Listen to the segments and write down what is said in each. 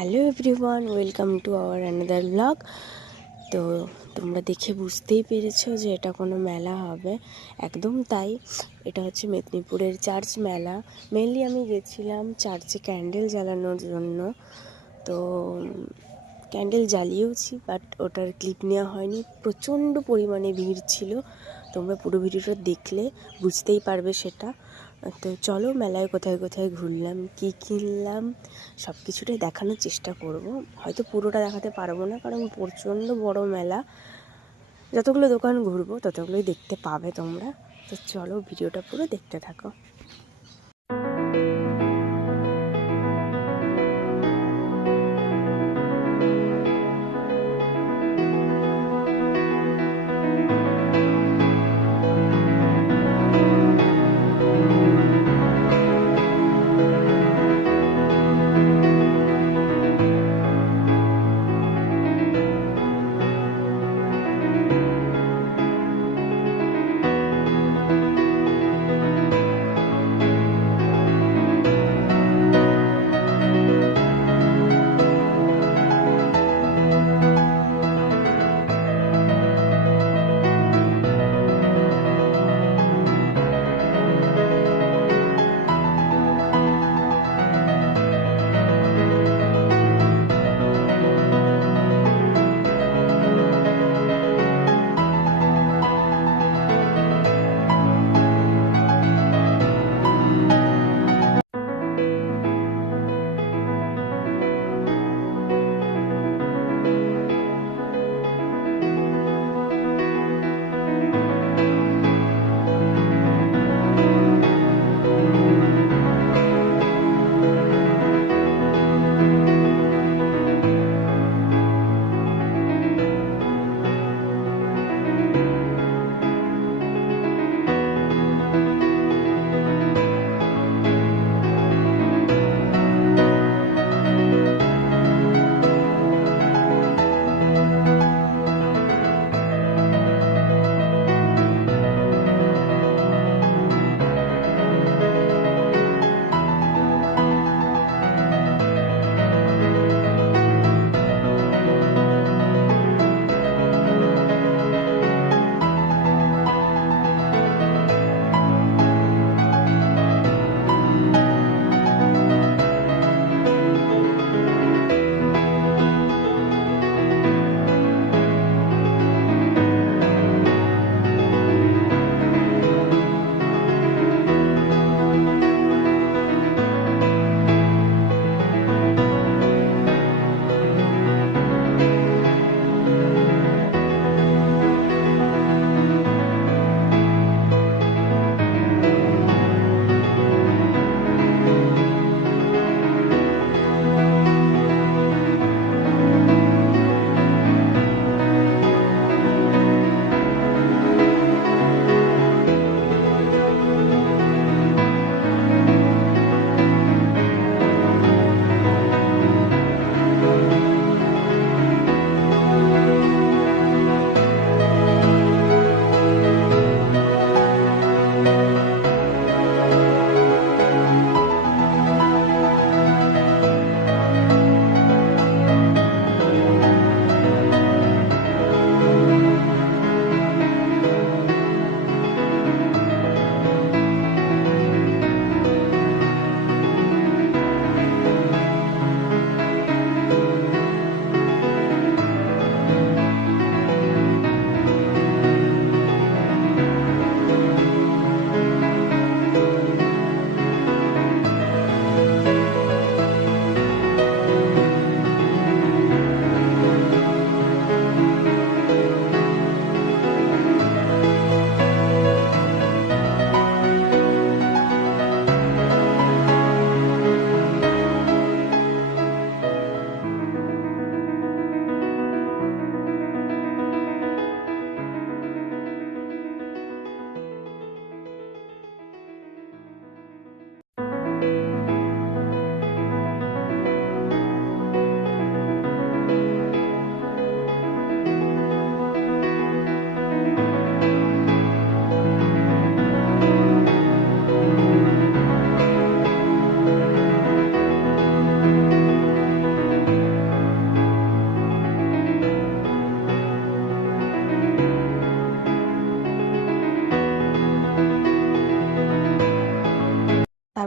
Hello everyone, welcome to our another blog. তো তোমরা দেখে বুঝতেই পেরেছো যে এটা কোনো মেলা হবে। একদম তাই, এটা হচ্ছে মেদিনীপুরের চার্চ মেলা। মেনলি আমি গেছিলাম চার্চে ক্যান্ডেল জ্বালানোর জন্য। তো ক্যান্ডেল জ্বালিয়েওছি, বাট ওটার ক্লিপ নেওয়া হয়নি। প্রচণ্ড পরিমাণে ভিড় ছিল। তোমরা পুরো ভিডিওটা দেখলে বুঝতেই পারবে সেটা। তো চলো মেলায় কোথায় কোথায় ঘুরলাম, কী কিনলাম, সব কিছুটাই দেখানোর চেষ্টা করব। হয়তো পুরোটা দেখাতে পারবো না, কারণ প্রচণ্ড বড় মেলা। যতগুলো দোকান ঘুরবো ততগুলোই দেখতে পাবে তোমরা। তো চলো ভিডিওটা পুরো দেখতে থাকো।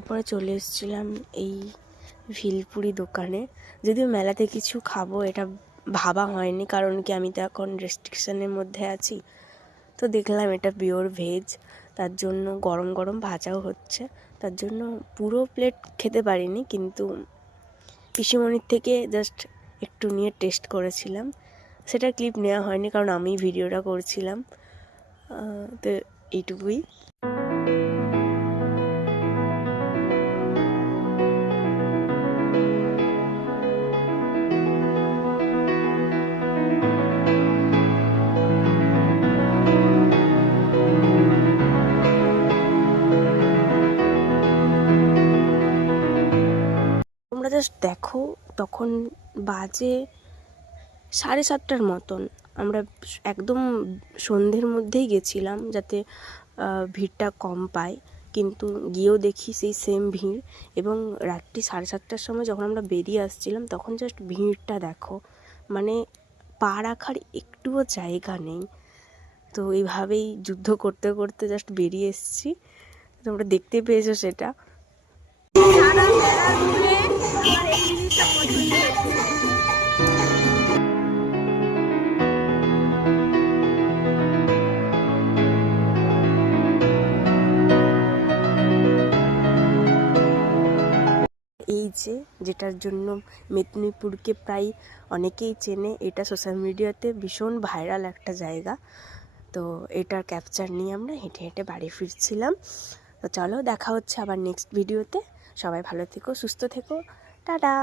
তারপরে চলে এসেছিলাম এই ভেলপুরি দোকানে। যদিও মেলাতে কিছু খাবো এটা ভাবা হয়নি, কারণ কি আমি তো এখন রেস্ট্রিকশনের মধ্যে আছি। তো দেখলাম এটা পিওর ভেজ, তার জন্য গরম গরম ভাজাও হচ্ছে, তার জন্য পুরো প্লেট খেতে পারিনি, কিন্তু পিসিমণির থেকে জাস্ট একটু নিয়ে টেস্ট করেছিলাম। সেটা ক্লিপ নেওয়া হয়নি কারণ আমি ভিডিওটা করছিলাম। তো এইটুকুই। তোমরা জাস্ট দেখো, তখন বাজে 7:30টার মতন। আমরা একদম সন্ধ্যের মধ্যেই গেছিলাম যাতে ভিড়টা কম পাই, কিন্তু গিয়েও দেখি সেই সেম ভিড়। এবং রাত্রি 7:30টার সময় যখন আমরা বেরিয়ে আসছিলাম তখন জাস্ট ভিড়টা দেখো, মানে পা রাখার একটুও জায়গা নেই। তো এইভাবেই যুদ্ধ করতে করতে জাস্ট বেরিয়ে এসেছি, তোমরা দেখতে পেয়েছো সেটা। এই যেটার জন্য মেদিনীপুরকে প্রায় অনেকেই চেনে, এটা সোশ্যাল মিডিয়াতে ভীষণ ভাইরাল একটা জায়গা। তো এটার ক্যাপচার নিয়ে আমরা হেঁটে হেঁটে বাড়ি ফিরছিলাম। তো চলো দেখা হচ্ছে আবার নেক্সট ভিডিওতে। সবাই ভালো থেকো, সুস্থ থেকো, টাটা।